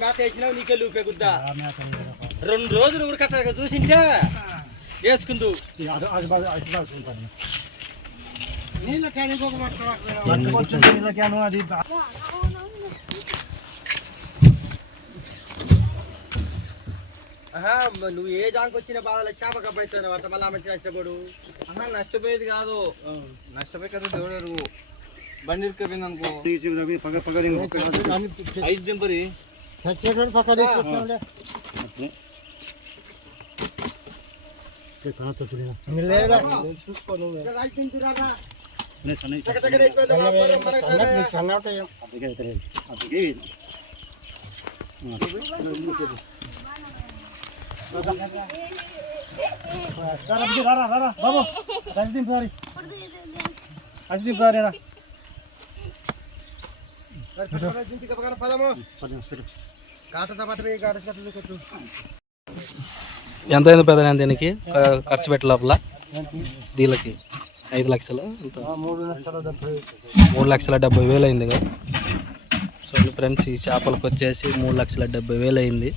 మేత వేసినావు నీకే లూపే గుద్దా. రెండు రోజులు ఉడకట్ట చూసింటే వేసుకుందు. నీళ్ళ నువ్వు ఏ జాంకి వచ్చిన బాధలు. చేప కబ్బైతావు అంత మళ్ళీ మంచి నష్టపడు. అన్న నష్టపోయేది కాదు. నష్టపోయి కదా దేవుడు బండి ఇరుకపోయింది అనుకో. పగ పగ ఐదు దింపరి. చచ్చేటువంటి పక్క తీసుకొచ్చినావులే లేదా చూసుకో నువ్వు సన్న ఉంటాయి బాబు అది దింపారి అది దింపారేరా ఎంత అయింది పెద్ద దీనికి? ఖర్చు పెట్టే లోపల. దీనికి ఐదు లక్షలు మూడు లక్షల డెబ్బై వేలు అయింది కదా. చూడండి ఫ్రెండ్స్ ఈ చేపలకు వచ్చేసి మూడు లక్షల డెబ్బై వేలు అయింది.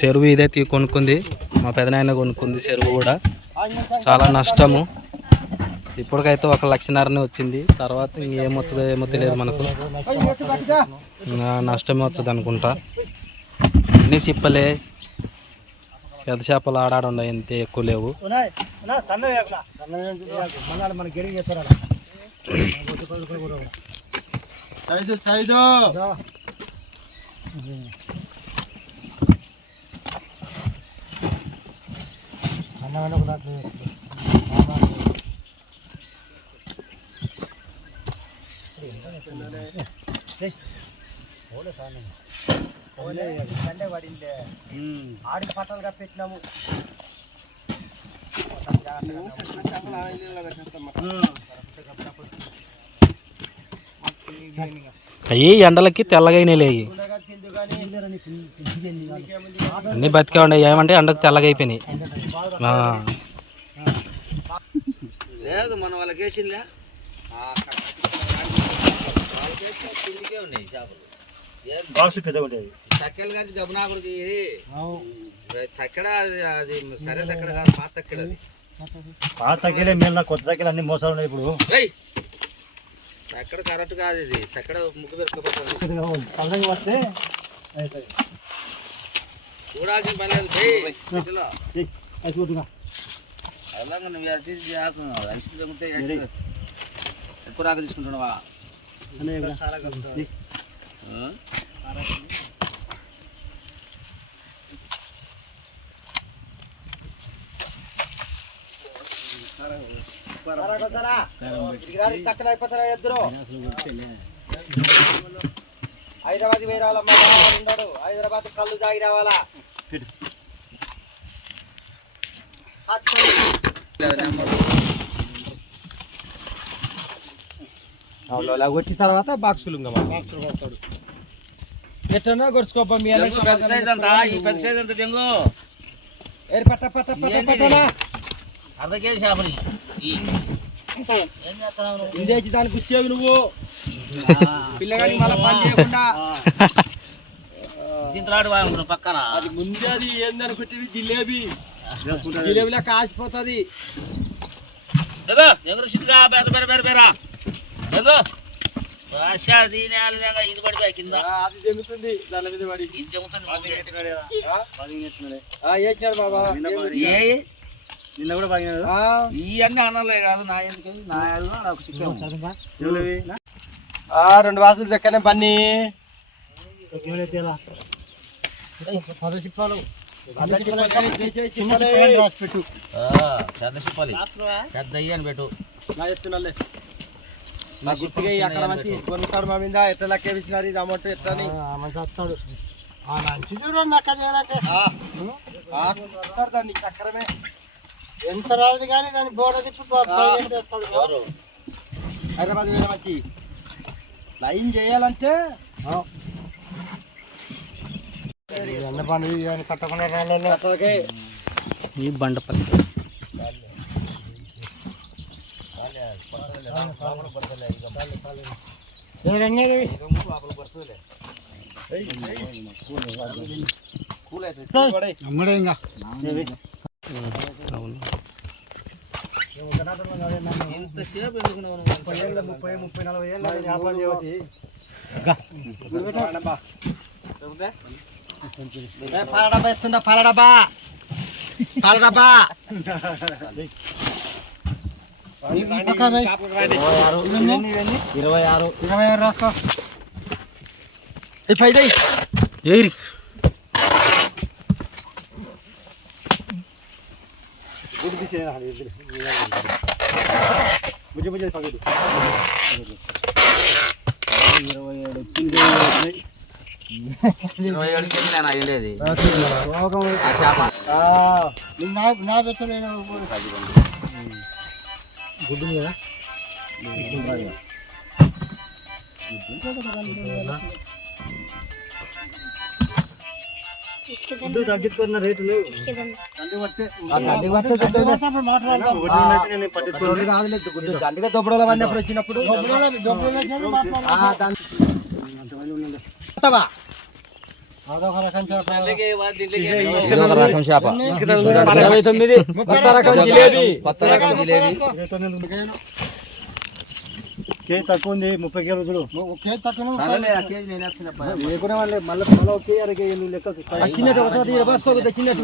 చెరువు ఇదే తీ కొనుక్కుంది. మా పెదనాయన కొనుక్కుంది చెరువు కూడా. చాలా నష్టము. ఇప్పటికైతే ఒక లక్షన్నరనే వచ్చింది. తర్వాత ఇంకేమొస్తుందో ఏమో తెలియదు మనకు. నష్టమే వస్తుంది అనుకుంటా. అన్నీ చిప్పలే పెద్ద చేపలు ఆడాడు అంతే ఎక్కువ లేవు. సన్న వేపలా మనాలు మన గెలిగి చెప్తారా పట్టాలు కప్పెట్టినాము అయ్యి. ఎండలకి తెల్లగైనా లేయి అన్నీ బతికే ఉన్నాయి ఏమంటే ఎండకు తెల్లగా అయిపోయినాయి. లేదు మన వాళ్ళకి వేసిందిలే కిందికే ఉన్నాయి చేపలు ఏం బాక్స్ పెద్దగా ఉండేది తక్కెలు కానీ దెబ్బనాకుడికి తక్కడ అది అది సరే తక్కడ కాదు పాత తక్కడ అది. పాత తగ్గిలే మేలు కొత్త తగ్గిలే అన్ని మోసాలు ఉన్నాయి ఇప్పుడు. ఏయ్! తక్కడ కరెక్ట్ కాదు ఇది. తక్కడ ముగ్గు దొరకపోతుంది పల్లకి వస్తే చూడాల్సిన పని లేదు. అయిపోతుందా అలాగే నువ్వు అది తీసి చేస్తున్నావు ఐస్ ఎక్కువ రాక తీసుకుంటున్నావా? హైదరాబాద్ వేరే వాళ్ళ ఉన్నాడు. హైదరాబాద్ కళ్ళు తాగి రావాలా? వచ్చిన తర్వాత బాక్సులు ఎట్లన్నా కొడుచుకోప మీ డెంగు పెద్ద సైజ్ అంతా ఈ పెద్ద సైజ్ అంత డెంగు ఏరు పట్ట పట్ట పట్ట? పట్టనా అర్ధ కేజీ చేపలు ఈ. ఏం చేస్తున్నావు నువ్వు? ఇందేసి దానికి గుచ్చేవి నువ్వు. పిల్లగాని మళ్ళీ పని చేయకుండా. చింతలాడు వాడు పక్కన. అది ముందే అది ఏందనుకుంటుంది జిలేబీ. జిలేబీలో కాసిపోతుంది. ఏదో ఎవరు సిద్ధగా బెర బెర బెర బెర. ఇది పడిపోయి కింద. అది జరుగుతుంది దాని మీద పడి. ఇది జరుగుతుంది ఆ, వేసినాడు బాబా. ఏ? నిన్న కూడా బాగా ఆ, ఇవన్నీ అనలే కాదు నా ఎందుకు? నా నాకు రెండు వాసులు దక్కనే పన్ని. పది చిప్పాలు పెట్టు. పెద్ద చెప్పాలి. పెద్ద అయ్యని పెట్టు. నా చెప్తున్నాలే నా గుర్తుగా అక్కడ మంచి కొనుక్తాడు మా మీద. ఎట్లా లెక్క ఇచ్చినారు ఇది అమౌంట్ ఎట్లా అని? మంచి వస్తాడు. మంచి చూడండి అక్క చేయాలంటే దాన్ని చక్రమే. ఎంత రాదు కానీ దాన్ని బోర్డు తిప్పి హైదరాబాద్ మంచి. లైన్ చేయాలంటే పండుగ కానీ కట్టకుండా రాళ్ళలో ఈ బండపల్లి. అమ్మడే ఇంకా అవును ముప్పై ఏళ్ళ ముప్పై ముప్పై నలభై ఏళ్ళ వ్యాపారం చేయవచ్చు పాలడబ్బా ఇస్తుందా పాలడబ్బా పాలడబ్బా ఇరవై ఆరు. ఇరవై ఆరు రాసుకో. ఇరవై ఏడు ఇరవై ఏడుకి వెళ్ళినా వెళ్ళేది నా నా పెట్టలేను గుడ్డు కదా గుడ్డు తగ్గించుకున్న రేటులు దండిగా దొబ్బడోల పడినప్పుడు వచ్చినప్పుడు? ఆ, దాని- వస్తావా? అదొక రకం చేప. ఇరవై తొమ్మిది. కొత్త రకం జిలేబీ. కేజీ తక్కువ ఉంది ముప్పై కేజీ లేకునే వాళ్ళే మళ్ళీ మళ్ళీ ఒక కేజీ అర కేజీ నువ్వు లెక్క చిన్నట్టు ఒకసారి ఇరబాసుకోక చిన్నట్టు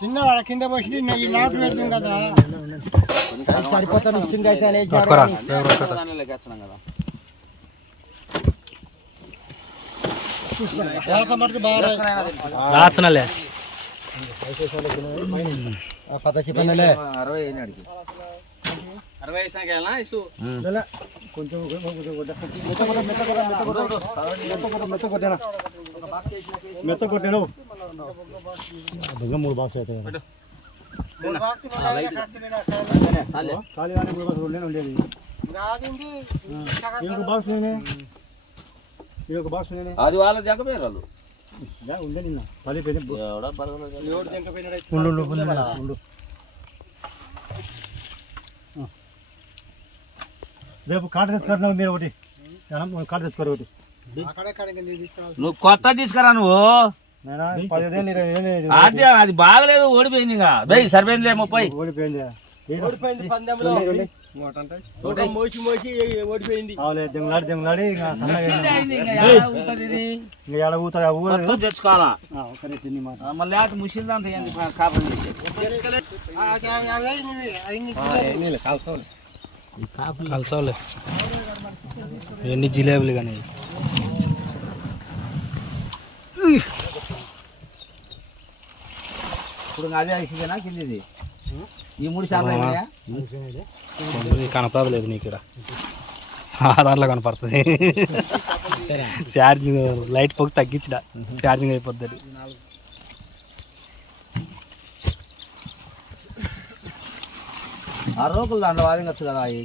చిన్నవాడ కింద పోసి ఈ నాటు వేసాం కదా. సరిపోతాను ఇచ్చింది అయితే రాచనలే పన్నెలే అరవై అయినాడికి అరవై వేసినాకేనా ఇసు కొంచెం మెత్త కొట్ట మెత్త కొట్ట మెత్త కొట్ట మెత్త కొట్టాను మెత్త కొట్టాను దొంగ మూడు బాక్స్ అవుతాయి ఖాళీ కానీ మూడు బాక్స్ ఉండేది బాక్స్ ఈ ఒక బాక్స్ నేనే అది వాళ్ళ. జగపోయారు వాళ్ళు నిన్న? పది పెద్ద ఉండు ఉండు. రేపు కార్డు తెచ్చుకుంటున్నావు మీరు ఒకటి. కార్డు తెచ్చుకోరు ఒకటి. నువ్వు కొత్త తీసుకురా నువ్వు. ఇది అది బాగలేదు ఓడిపోయింది ఇంకా. బయ్ సరిపోయిందిలే ముప్పై. ఓడిపోయింది ఓడిపోయింది పందెంలో. ఒక మోసి మోసి ఓడిపోయింది దెంగలాడి దెంగలాడి తెచ్చుకోవాలా? మళ్ళీ కాపురం చేసేది. కలిసోలే ఎన్ని జిలేబులు కానీ. ఇప్పుడు అదే ఇసుకేనా కిందిది. ఈ మూడు చేపలు అయినాయా? కనపడలేదు నీకు దాంట్లో కనపడుతుంది. ఛార్జింగ్ లైట్ పొగ తగ్గించిన ఛార్జింగ్ అయిపోద్ది ఆ రోకులు దాంట్లో వాదింగచ్చు కదా ఈ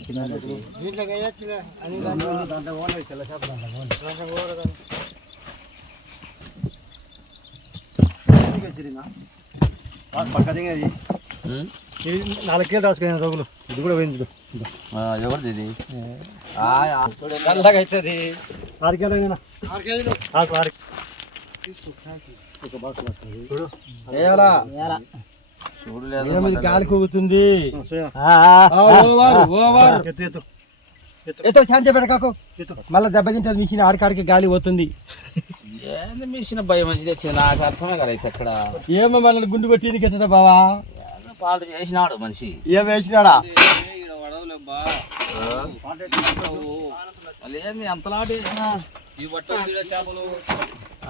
పక్క దిగేది. ఇది నాలుగు కేజీలు రాసుకునే రోగులు ఇది కూడా పోయింది. ఎవరిది ఇది? చల్లగా అవుతుంది ఆరు కేజీలు ఆరు ఆరు. ఆరు చూడలేదు గాలి కూగుతుంది. ఎత్తు పెట్టకాకు మళ్ళీ దెబ్బతింటుంది మిషన్ ఆడికాడికి గాలి పోతుంది. ఏంది మిషన్ భయం మంచిది వచ్చింది? నాకు అర్థమే కదా ఇది ఎక్కడ. ఏమో మనల్ని గుండు కొట్టి కదా బావా? పాలు చేసినాడు మనిషి. ఏం వేసినాడా? ఏంది అంతలాంటి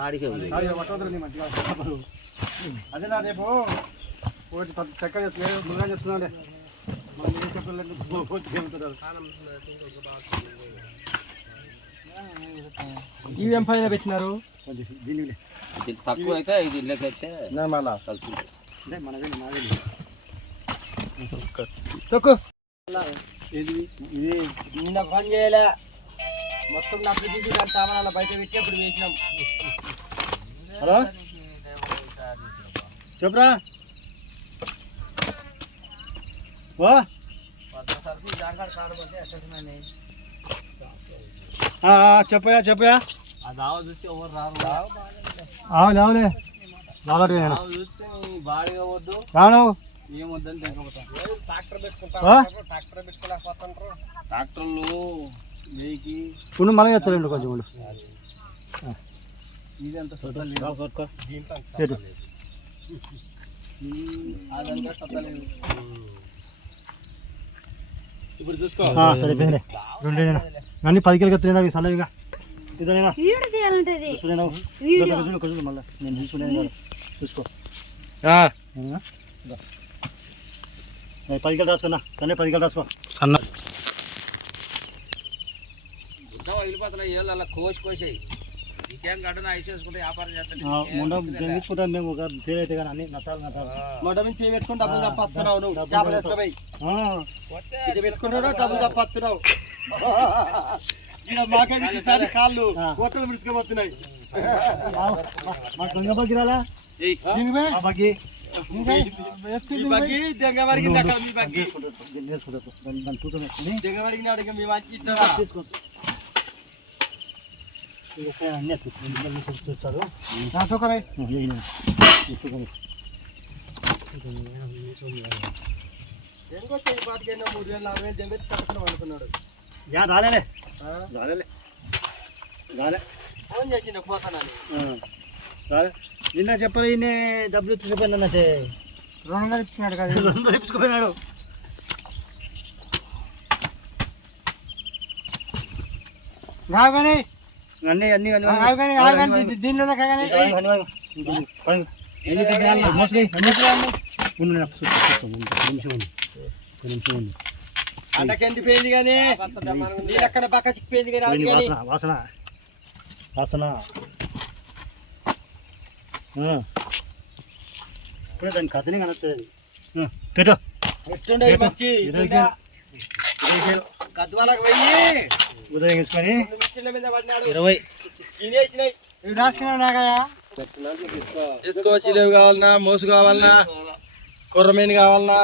ఆడికే ఉంది. అది నీ చేపలు. రేపు ఒకటి చక్కగా చెప్తున్నాడు. ముందుగా ఏమంటారు ఇవేం పైన పెట్టినారు? తక్కువ అయితే ఇది ఇళ్ళకైతే మళ్ళా కలిసి అంటే మనదే నాదే తొక్కు. ఇది ఇది నిన్న పని చేయలే. మొత్తం నాకు తీసి దాని సామాన్లు బయట పెట్టి అప్పుడు వేసినాం. హలో? చెప్పురా. ఓ. చెప్పయా చెప్పయా ఆవులే ఆవులే. వద్దు రాను ఏమొద్దని తెగపోతాం ట్రాక్టర్ ఆ? ట్రాక్టర్ పెట్టుకోలేకపోతుంటారు ట్రాక్టర్లు వెయ్యికి. ఉండు మళ్ళీ చేస్తారండి కొంచెం ఉండు. ఇది అంత దీంట్లో అదంతా సత్తలేదు ఇప్పుడు చూసుకో. ఆ, సరిపోయింది రెండేనా అన్ని పది కిలోకి ఎత్తున్నా సన్నవిగా ఇదేనా వీడియో తీయాలంటది చూడేనా వీడియో చూడు కొంచెం మళ్ళీ నేను చూసుకునేది కాదు. చూసుకో ఆ, అవునా? ఇదా. నేను పది కిలో రాసుకున్నా సరే పది కిలో రాసుకో సన్న ముండం మేము ఒక పేరు అయితే కానీ అన్ని నట్టాలు నట్టాలు మొట్ట నుంచి పెట్టుకుని డబ్బులు తప్పస్తున్నావు నువ్వు? చేపలు ఇది పెట్టుకుంటున్నావు డబ్బులు తప్పస్తున్నావు ఈసారి కాళ్ళు దొంగ బగ్గి. మూడు వేలు నాలుగు వేలు దెంగెత్తి కట్టుకున్నాం అనుకున్నాడు యా రాలేలే? రాలేలే రాలే. ఫోన్ చేసిండు పోతానని. రాలే. నిన్న చెప్పి ఈయన డబ్బులు తీసుకుపోయినట్టే రెండు వందలు ఇచ్చినాడు కదా. రెండు వందలు ఇప్పుకుపోయినాడు రాగానే అన్నీ అన్నీ రాగానే రాగానే దీనిలో కాగానే కానీ నీ లెక్కన పక్క చిక్కిపోయింది కానీ వాసన వాసన. వాసన. ఇప్పుడే దాని కథని కనొస్తుంది పెట్టు. మచ్చి ఇరవై గద్వాలకు పోయి. తీసుకో జిలేబి కావాలన్నా మోసు కావాలన్నా కొర్రమీను కావాలన్నా.